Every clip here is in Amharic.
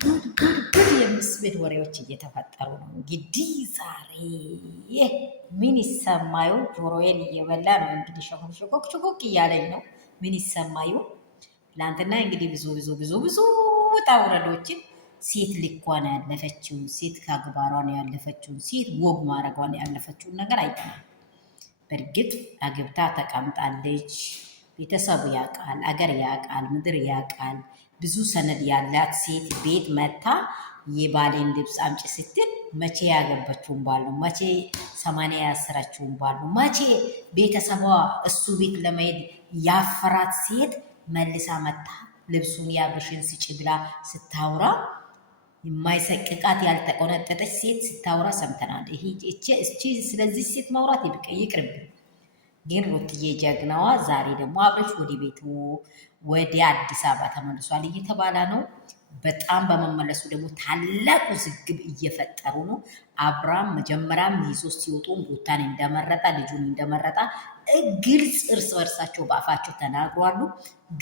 ጉድ የሚስብል ወሬዎች እየተፈጠሩ ነው። እንግዲህ ዛሬ ምን ይሰማዩ? ጆሮዬን እየበላ ነው። እንግዲህ ሸኮክ እያለኝ ነው። ምን ይሰማዩ? ትላንትና እንግዲህ ብዙ ውጣ ውረዶችን ሴት ልኳን ያለፈችውን ሴት ከአግባሯን ያለፈችውን ሴት ወግ ማድረጓን ያለፈችውን ነገር አይተናል። በእርግጥ አግብታ ተቀምጣለች። ቤተሰቡ ያውቃል፣ አገር ያውቃል፣ ምድር ያውቃል። ብዙ ሰነድ ያላት ሴት ቤት መታ የባሌን ልብስ አምጪ ስትል መቼ ያገባችውን ባል ነው? መቼ 80 ያሰራችውን ባል ነው? መቼ ቤተሰቧ እሱ ቤት ለመሄድ ያፈራት ሴት መልሳ መታ ልብሱን ያብርሽን ስጭ ብላ ስታውራ የማይሰቅቃት ያልተቆነጠጠች ሴት ስታውራ ሰምተናል። ስለዚህ ሴት ማውራት ይቅርብን። ግን ሩትዬ ጀግናዋ ዛሬ ደግሞ አብርሽ ወደ ቤቱ ወደ አዲስ አበባ ተመልሷል እየተባለ ነው። በጣም በመመለሱ ደግሞ ታላቅ ውዝግብ እየፈጠሩ ነው። አብርሃም መጀመሪያም ይዞ ሲወጡ ሩታን እንደመረጣ ልጁን እንደመረጣ ግልጽ እርስ በርሳቸው በአፋቸው ተናግሯሉ።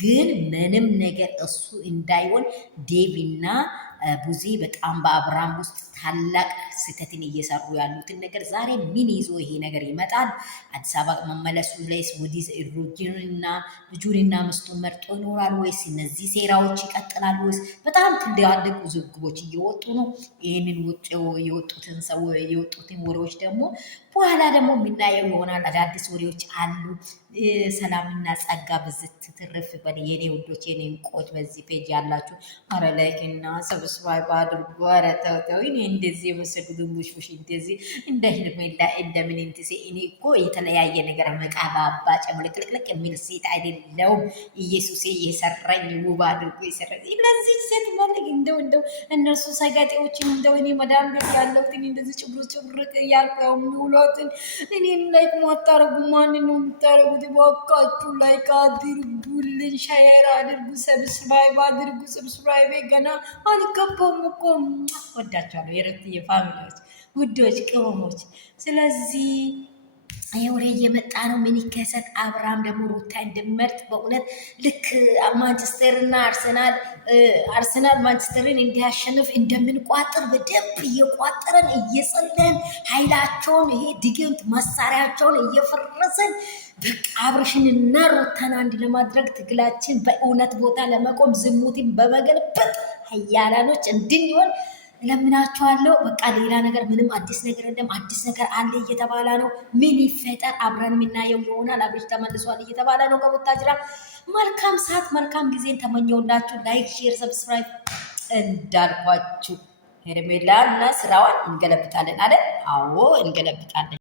ግን ምንም ነገር እሱ እንዳይሆን ዴቪና ቡዜ በጣም በአብርሃም ውስጥ ታላቅ ስህተትን እየሰሩ ያሉትን ነገር ዛሬ ምን ይዞ ይሄ ነገር ይመጣል? አዲስ አበባ መመለሱ ላይስ ወዲህ ልጁንና ምስቱን መርጦ ይኖራል ወይስ እነዚህ ሴራዎች ይቀጥላሉ ወይስ? በጣም ትልቅ ውዝግቦች እየወጡ ነው። ይህንን የወጡትን ወሬዎች ደግሞ በኋላ ደግሞ የምናየው ይሆናል። አዳዲስ ወሬዎች አሉ። ሰላምና ጸጋ ብዝት ትርፍ በል የኔ ውዶች፣ የኔ እንቆች በዚህ ፔጅ ያላችሁ አረ ላይክ እና ሰብስክራይብ አድርጉ። አረ ተው እኔ እንደዚህ የመሰሉ ግንቦሽ እንደዚህ እንደ ሄርሜላ እንደምን እንትሴ እኔ እኮ የተለያየ ነገር መቃባባ ጨምልቅልቅልቅ የሚል ሴት አይደለሁም። ኢየሱስ የሰራኝ ውብ አድርጎ የሰራኝ ለዚህ ሴት መልክ እንደው እነርሱ ሰጋጤዎችን እንደው እኔ መዳም ቤት ያለሁትን እንደዚህ ጭብርቅ እያልኩ ያው የሚውሎትን እኔን ላይክ ማታረጉ ማን ነው የምታረጉት? እባካችሁ ላይክ አድርጉልኝ፣ ሻየር አድርጉ፣ ሰብስክራይብ አድርጉ። ሰብስክራይቤ ገና አልገባም እኮ። ወዳችኋለሁ የረትዬ ፋሚሊዎች፣ ውዶች፣ ቅመሞች። ስለዚህ የወሬ እየመጣ ነው። ምን ይከሰት? አብርሃም ደግሞ ሩታ እንድመርጥ በእውነት ልክ ማንቸስተር እና አርሰናል ማንቸስተርን እንዲያሸንፍ እንደምንቋጥር በደንብ እየቋጠረን እየጸለን ኃይላቸውን ይሄ ድግምት መሳሪያቸውን እየፈረሰን በቃ አብርሽን እና ሩታን አንድ ለማድረግ ትግላችን በእውነት ቦታ ለመቆም ዝሙትን በመገልበጥ ኃያላኖች እንድንሆን ለምናቸዋለሁ። በቃ ሌላ ነገር ምንም አዲስ ነገር የለም። አዲስ ነገር አለ እየተባለ ነው። ምን ይፈጠር? አብረን የምናየው ይሆናል። አብርሽ ተመልሷል እየተባለ ነው ከቡታጅራ። መልካም ሰዓት መልካም ጊዜን ተመኘውላችሁ። ላይክ፣ ሼር፣ ሰብስክራይብ እንዳልኳችሁ ሄርሜላ እና ስራዋን እንገለብጣለን አይደል? አዎ እንገለብጣለን።